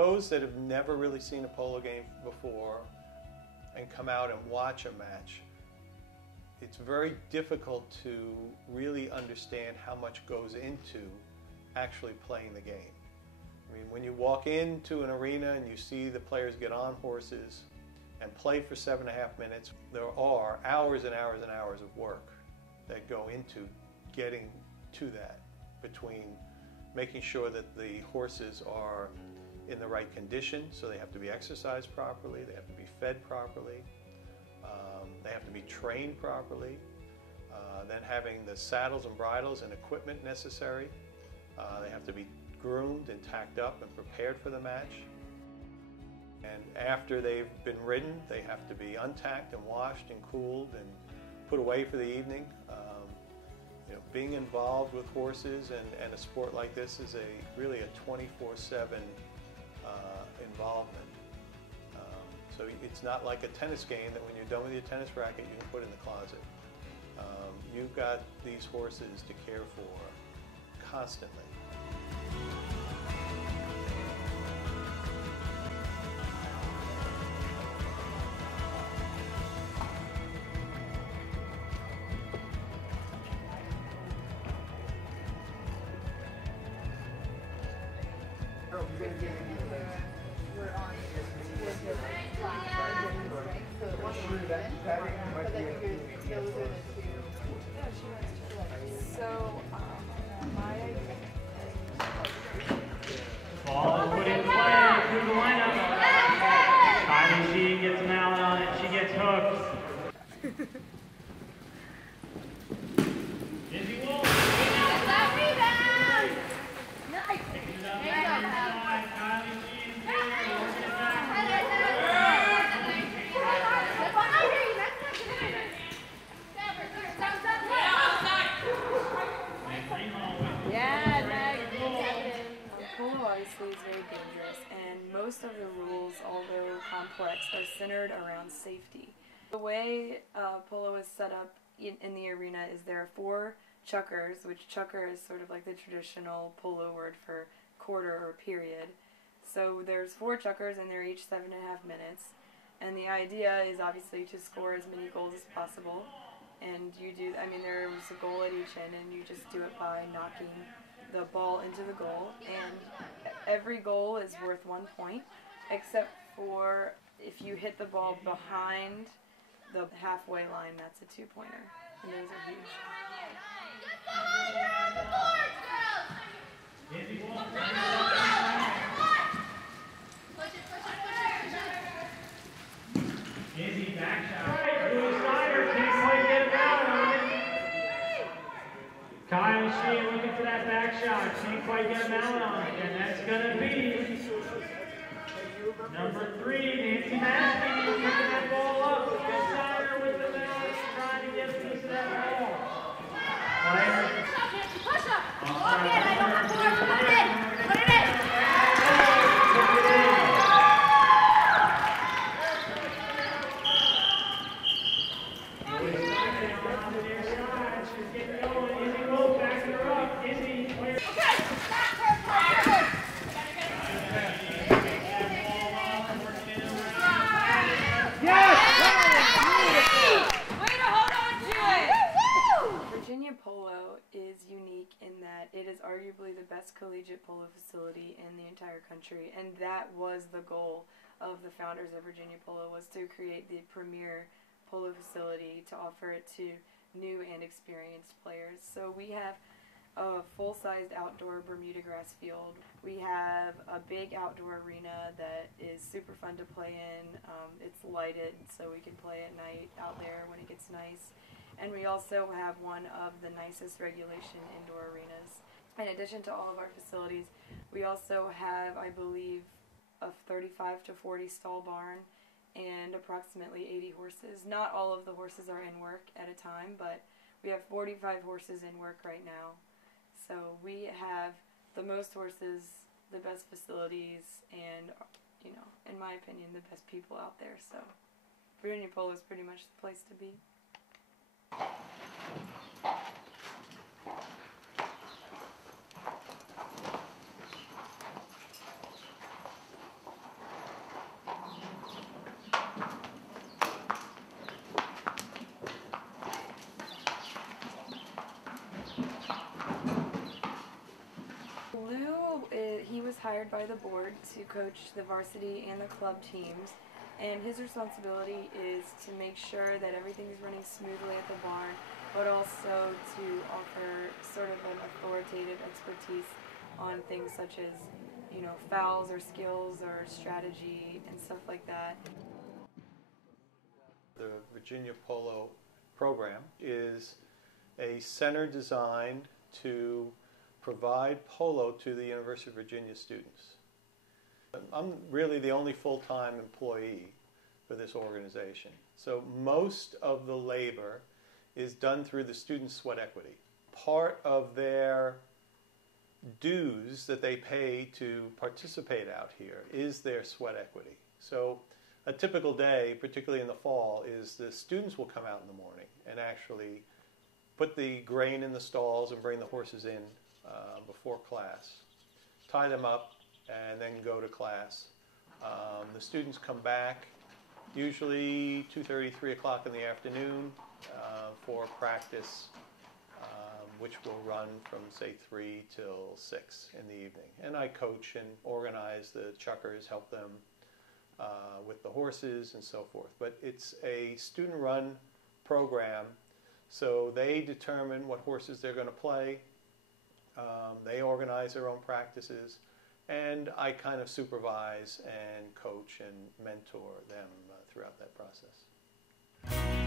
those that have never really seen a polo game before and come out and watch a match, it's very difficult to really understand how much goes into actually playing the game. I mean, when you walk into an arena and you see the players get on horses and play for 7.5 minutes, there are hours and hours and hours of work that go into getting to that, between making sure that the horses are in the right condition, so they have to be exercised properly, they have to be fed properly, they have to be trained properly, then having the saddles and bridles and equipment necessary. They have to be groomed and tacked up and prepared for the match. And after they've been ridden, they have to be untacked and washed and cooled and put away for the evening. You know, being involved with horses and a sport like this is really a 24/7 involvement. So it's not like a tennis game that when you're done with your tennis racket you can put in the closet. You've got these horses to care for constantly. Ball is put in play through the lineup. She gets an out on it. She gets hooked. Izzy Wolf. That rebound! Nice. Picking it up on the inside. Kylie G is there. Working it back. Polo obviously is very dangerous, and most of the rules, although complex, are centered around safety. The way polo is set up in the arena is there are 4 chukkers, which chukker is sort of like the traditional polo word for quarter or period. So there's 4 chukkers and they're each 7.5 minutes. And the idea is obviously to score as many goals as possible. And you do, I mean, there's a goal at each end, and you just do it by knocking the ball into the goal. And every goal is worth 1 point, except for if you hit the ball behind the halfway line, that's a 2-pointer. And those are huge. Izzy back shot. Blue Snyder can't quite get it out on it. Kyle Sheen looking for that back shot. Can't quite get him out on it. And that's going to be number 3, Nancy Maskey, picking that ball up. Blue Snyder with the mouse, trying to get a piece of that ball. Player. Push up! Walk in! I don't have more! Put it in! Put it in! Polo is unique in that it is arguably the best collegiate polo facility in the entire country, and that was the goal of the founders of Virginia Polo, was to create the premier polo facility to offer it to new and experienced players. So we have a full-sized outdoor Bermuda grass field. We have a big outdoor arena that is super fun to play in. It's lighted, so we can play at night out there when it gets nice. And we also have one of the nicest regulation indoor arenas. In addition to all of our facilities, we also have, I believe, a 35 to 40 stall barn and approximately 80 horses. Not all of the horses are in work at a time, but we have 45 horses in work right now. So we have the most horses, the best facilities, and, you know, in my opinion, the best people out there. So Virginia Polo is pretty much the place to be. hired by the board to coach the varsity and the club teams, and his responsibility is to make sure that everything is running smoothly at the barn, but also to offer sort of an authoritative expertise on things such as, you know, fouls or skills or strategy and stuff like that. The Virginia Polo program is a center designed to provide polo to the University of Virginia students. I'm really the only full-time employee for this organization. So most of the labor is done through the student sweat equity. Part of their dues that they pay to participate out here is their sweat equity. So a typical day, particularly in the fall, is the students will come out in the morning and actually put the grain in the stalls and bring the horses in before class, tie them up, and then go to class. The students come back usually 2:30, 3 o'clock in the afternoon for practice, which will run from, say, 3 till 6 in the evening. And I coach and organize the chuckers, help them with the horses and so forth. But it's a student-run program, so they determine what horses they're going to play. They organize their own practices, and I kind of supervise and coach and mentor them throughout that process.